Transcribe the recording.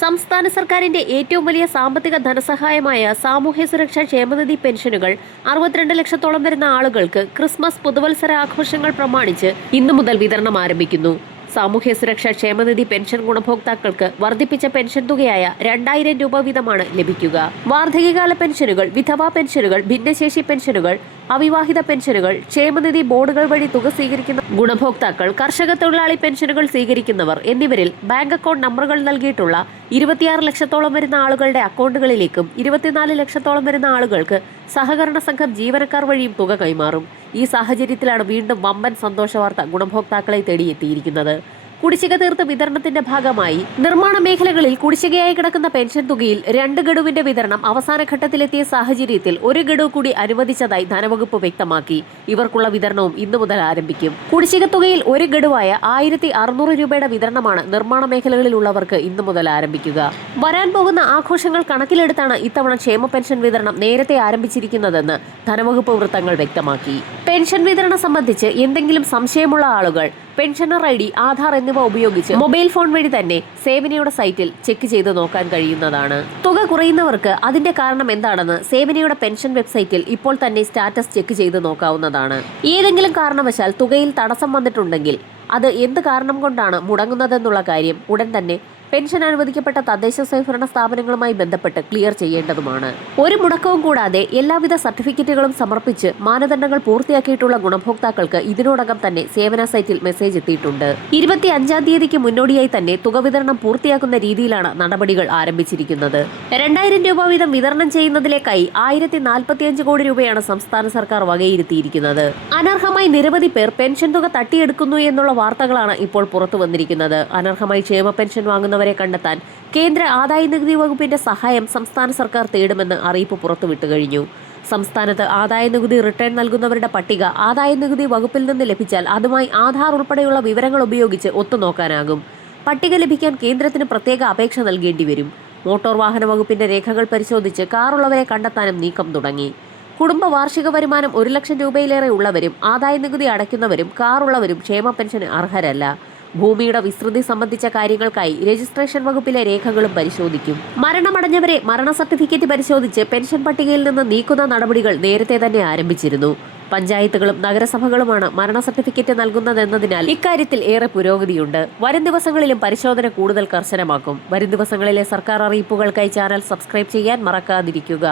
സംസ്ഥാന സർക്കാരിന്റെ ഏറ്റവും വലിയ സാമ്പത്തിക ധനസഹായമായ സാമൂഹ്യ സുരക്ഷാ ക്ഷേമനിധി പെൻഷനുകൾ അറുപത്തിരണ്ട് ലക്ഷത്തോളം വരുന്ന ആളുകൾക്ക് ക്രിസ്മസ് പുതുവത്സര ആഘോഷങ്ങൾ പ്രമാണിച്ച് ഇന്നു മുതൽ വിതരണം ആരംഭിക്കുന്നു. സാമൂഹ്യ സുരക്ഷാ ക്ഷേമനിധി പെൻഷൻ ഗുണഭോക്താക്കൾക്ക് വർദ്ധിപ്പിച്ച പെൻഷൻ തുകയായ രണ്ടായിരം രൂപ വീതമാണ് ലഭിക്കുക. വാർദ്ധക്യകാല പെൻഷനുകൾ വിധവാ പെൻഷനുകൾ ഭിന്നശേഷി പെൻഷനുകൾ അവിവാഹിത പെൻഷനുകൾ ക്ഷേമനിധി ബോർഡുകൾ വഴി തുക സ്വീകരിക്കുന്ന ഗുണഭോക്താക്കൾ കർഷക തൊഴിലാളി പെൻഷനുകൾ സ്വീകരിക്കുന്നവർ എന്നിവരിൽ ബാങ്ക് അക്കൗണ്ട് നമ്പറുകൾ നൽകിയിട്ടുള്ള ഇരുപത്തിയാറ് ലക്ഷത്തോളം വരുന്ന ആളുകളുടെ അക്കൗണ്ടുകളിലേക്കും ഇരുപത്തിനാല് ലക്ഷത്തോളം വരുന്ന ആളുകൾക്ക് സഹകരണ സംഘം ജീവനക്കാർ വഴിയും തുക കൈമാറും. ഈ സാഹചര്യത്തിലാണ് വീണ്ടും വമ്പൻ സന്തോഷ വാർത്ത ഗുണഭോക്താക്കളെ തേടിയെത്തിയിരിക്കുന്നത്. കുടിശ്ശിക തീർത്ത വിതരണത്തിന്റെ ഭാഗമായി നിർമ്മാണ മേഖലകളിൽ കുടിശ്ശികയായി കിടക്കുന്ന പെൻഷൻ തുകയിൽ രണ്ട് ഗഡുവിന്റെ വിതരണം അവസാന ഘട്ടത്തിലെത്തിയ സാഹചര്യത്തിൽ ഒരു ഗഡു കൂടി അനുവദിച്ചതായി ധനവകുപ്പ് വ്യക്തമാക്കി. ഇവർക്കുള്ള വിതരണവും ഇന്നു മുതൽ ആരംഭിക്കും. കുടിശ്ശിക തുകയിൽ ഒരു ഗഡുവായ ആയിരത്തി അറുന്നൂറ് രൂപയുടെ വിതരണമാണ് നിർമ്മാണ മേഖലകളിലുള്ളവർക്ക് ഇന്നു മുതൽ ആരംഭിക്കുക. വരാൻ പോകുന്ന ആഘോഷങ്ങൾ കണക്കിലെടുത്താണ് ഇത്തവണ ക്ഷേമ പെൻഷൻ വിതരണം നേരത്തെ ആരംഭിച്ചിരിക്കുന്നതെന്ന് ധനവകുപ്പ് വൃത്തങ്ങൾ വ്യക്തമാക്കി. പെൻഷൻ വിതരണം സംബന്ധിച്ച് എന്തെങ്കിലും സംശയമുള്ള ആളുകൾ പെൻഷനർ ഐ ഡി ആധാർ എന്നിവ ഉപയോഗിച്ച് മൊബൈൽ ഫോൺ വഴി തന്നെ സേവനയുടെ സൈറ്റിൽ ചെക്ക് ചെയ്ത് നോക്കാൻ കഴിയുന്നതാണ്. തുക കുറയുന്നവർക്ക് അതിന്റെ കാരണം എന്താണെന്ന് സേവനയുടെ പെൻഷൻ വെബ്സൈറ്റിൽ ഇപ്പോൾ തന്നെ സ്റ്റാറ്റസ് ചെക്ക് ചെയ്ത് നോക്കാവുന്നതാണ്. ഏതെങ്കിലും കാരണവശാൽ തുകയിൽ തടസ്സം വന്നിട്ടുണ്ടെങ്കിൽ അത് എന്ത് കാരണം കൊണ്ടാണ് മുടങ്ങുന്നതെന്നുള്ള കാര്യം ഉടൻ തന്നെ പെൻഷൻ അനുവദിക്കപ്പെട്ട തദ്ദേശ സ്വയംഭരണ സ്ഥാപനങ്ങളുമായി ബന്ധപ്പെട്ട് ക്ലിയർ ചെയ്യേണ്ടതുമാണ്. ഒരു മുടക്കവും കൂടാതെ എല്ലാവിധ സർട്ടിഫിക്കറ്റുകളും സമർപ്പിച്ച് മാനദണ്ഡങ്ങൾ പൂർത്തിയാക്കിയിട്ടുള്ള ഗുണഭോക്താക്കൾക്ക് ഇതിനോടകം തന്നെ സേവന സൈറ്റിൽ മെസ്സേജ് എത്തിയിട്ടുണ്ട്. ഇരുപത്തി അഞ്ചാം തീയതിക്ക് മുന്നോടിയായി തന്നെ തുക വിതരണം പൂർത്തിയാക്കുന്ന രീതിയിലാണ് നടപടികൾ ആരംഭിച്ചിരിക്കുന്നത്. രണ്ടായിരം രൂപ വീതം വിതരണം ചെയ്യുന്നതിലേക്കായി ആയിരത്തി നാൽപ്പത്തിയഞ്ച് കോടി രൂപയാണ് സംസ്ഥാന സർക്കാർ വകയിരുത്തിയിരിക്കുന്നത്. അനർഹമായി നിരവധി പേർ പെൻഷൻ തുക തട്ടിയെടുക്കുന്നു എന്നുള്ള വാർത്തകളാണ് ഇപ്പോൾ പുറത്തു വന്നിരിക്കുന്നത് അനർഹമായി ക്ഷേമ പെൻഷൻ വാങ്ങുന്നവരെ കണ്ടെത്താൻ കേന്ദ്ര ആദായ നികുതി വകുപ്പിന്റെ സഹായം സംസ്ഥാന സർക്കാർ തേടുമെന്ന് അറിയിപ്പ് പുറത്തുവിട്ടു കഴിഞ്ഞു. സംസ്ഥാനത്ത് ആദായ നികുതി റിട്ടേൺ നൽകുന്നവരുടെ പട്ടിക ആദായ നികുതി വകുപ്പിൽ നിന്ന് ലഭിച്ചാൽ അതുമായി ആധാർ ഉൾപ്പെടെയുള്ള വിവരങ്ങൾ ഉപയോഗിച്ച് ഒത്തുനോക്കാനാകും. പട്ടിക ലഭിക്കാൻ കേന്ദ്രത്തിന് പ്രത്യേക അപേക്ഷ നൽകേണ്ടി വരും. മോട്ടോർ വാഹന വകുപ്പിന്റെ രേഖകൾ പരിശോധിച്ച് കാറുള്ളവരെ കണ്ടെത്താനും നീക്കം തുടങ്ങി. കുടുംബ വാർഷിക വരുമാനം ഒരു ലക്ഷം രൂപയിലേറെ ഉള്ളവരും ആദായ നികുതി അടയ്ക്കുന്നവരും കാറുള്ളവരും ക്ഷേമ പെൻഷന് അർഹരല്ല. ഭൂമിയുടെ വിസ്തൃതി സംബന്ധിച്ച കാര്യങ്ങൾക്കായി രജിസ്ട്രേഷൻ വകുപ്പിലെ രേഖകളും പരിശോധിക്കും. മരണമടഞ്ഞവരെ മരണ സർട്ടിഫിക്കറ്റ് പരിശോധിച്ച് പെൻഷൻ പട്ടികയിൽ നിന്ന് നീക്കുന്ന നടപടികൾ നേരത്തെ തന്നെ ആരംഭിച്ചിരുന്നു. പഞ്ചായത്തുകളും നഗരസഭകളുമാണ് മരണ സർട്ടിഫിക്കറ്റ് നൽകുന്നതെന്നതിനാൽ ഇക്കാര്യത്തിൽ ഏറെ പുരോഗതിയുണ്ട്. വരും ദിവസങ്ങളിലും പരിശോധന കൂടുതൽ കർശനമാക്കും. വരും ദിവസങ്ങളിലെ സർക്കാർ അറിയിപ്പുകൾക്കായി ചാനൽ സബ്സ്ക്രൈബ് ചെയ്യാൻ മറക്കാതിരിക്കുക.